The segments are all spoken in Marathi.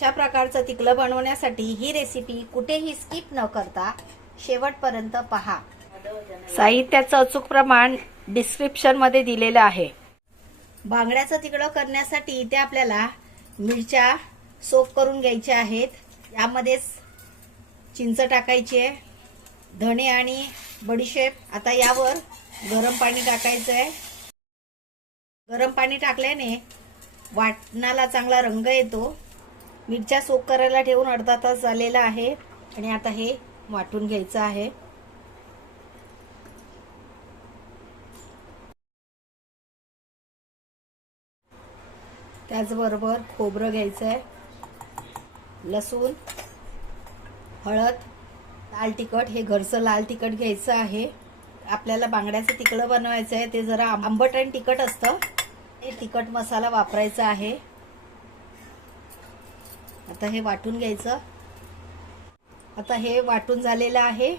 अशा प्रकारचं तिकलं बनवण्यासाठी ही रेसिपी कुठेही स्किप न करता शेवटपर्यंत पहा। साहित्याचं अचूक प्रमाण डिस्क्रिप्शन मध्ये दिलेलं आहे। बांगड्याचं तिकलं करण्यासाठी इथे आपल्याला मिरच्या सोक करून घ्यायच्या आहेत। यामध्येच चिंच टाकायची आहे, धणे आणि बडीशेप। आता यावर गरम पाणी टाकायचं आहे। गरम पाणी टाकल्याने वाटणाला चांगला रंग येतो। मिरच्या सोक करायला ठेवून अर्धा तास झालेला आहे आणि आता हे वाटून घ्यायचं आहे। त्याचबरोबर खोबरं घ्यायचं आहे, लसूण, हळद, लाल तिखट। हे घरचं लाल तिखट घ्यायचं आहे। आपल्याला बांगड्याचं तिकलं बनवायचं आहे, ते जरा आंबट आणि तिखट असतं। हे तिखट मसाला वापरायचा आहे। आता हे वाटून घ्यायचं। आता हे वाटून झालेलं आहे।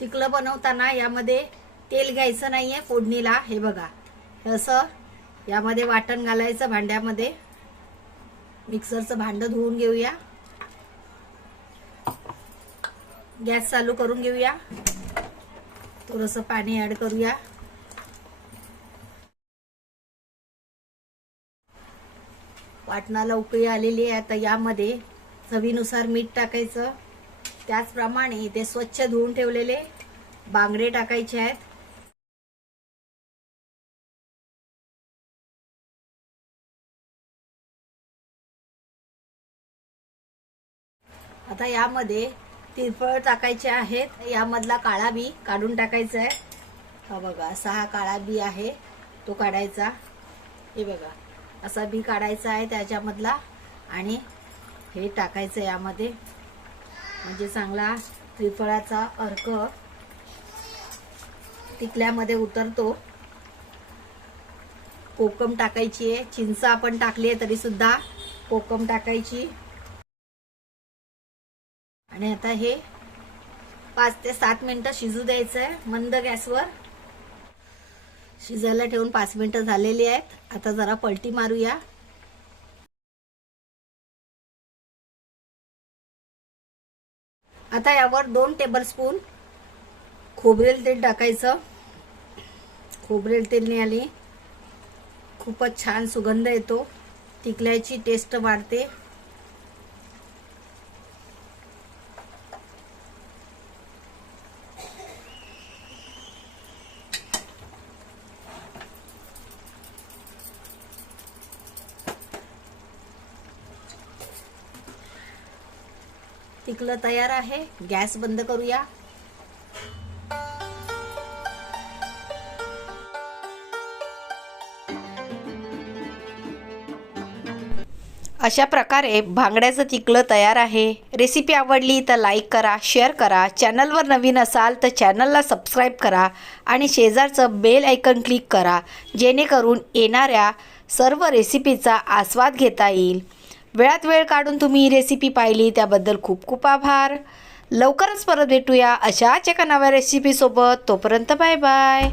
तिकलं बनवताना यामध्ये तेल घ्यायचं नाहीये फोडणीला। हे बघा, असं यामध्ये वाटण घालायचं भांड्यामध्ये। मिक्सरचं भांड धुवून घेऊया, गॅस चालू करून घेऊया, थोडंसं पाणी ऍड करूया। वाटणाला उकळी आलेली आहे। आता यामध्ये चवीनुसार मीठ टाकायचं। त्याचप्रमाणे ते स्वच्छ धुवून ठेवलेले बांगडे टाकायचे आहेत। आता यामध्ये तिरफळ टाकायचे आहेत। यामधला काळा बी काढून टाकायचा आहे। हा बघा, असा हा काळा बी आहे, तो काढायचा। हे बघा, असा बी काढायचा आहे त्याच्यामधला आणि हे टाकायचं यामध्ये, म्हणजे चांगला त्रिफळाचा अर्क तिकल्यामध्ये उतरतो। कोकम टाकायची आहे। चिंच आपण टाकली आहे तरी सुद्धा कोकम टाकायची। आणि आता हे 5 ते 7 मिनिटं शिजू द्यायचं आहे मंद गॅसवर। शिजायला ठेवून 5 मिनिटं झालेली आहेत। आता जरा पलटी मारूया। आता यावर 2 टेबलस्पून खोबरेल तेल टाकायचं। खोबरेल तेलने आली खूपच छान सुगंध येतो, तिकल्याची टेस्ट वाढते। तिकलं तयार आहे। गॅस बंद करूया। अशा प्रकारे भांगड्याचं तिकलं तयार आहे। रेसिपी आवडली तर लाईक करा, शेअर करा। चॅनलवर नवीन असाल तर चॅनलला सबस्क्राईब करा आणि शेजारचं बेल आयकॉन क्लिक करा, जेणेकरून येणाऱ्या सर्व रेसिपीचा आस्वाद घेता येईल। वेळात वेळ काढून तुम्ही ही रेसिपी पाहिली त्याबद्दल खूप खूप आभार। लवकरच परत भेटूया अशाच एका नव्या रेसिपीसोबत। तोपर्यंत बाय बाय।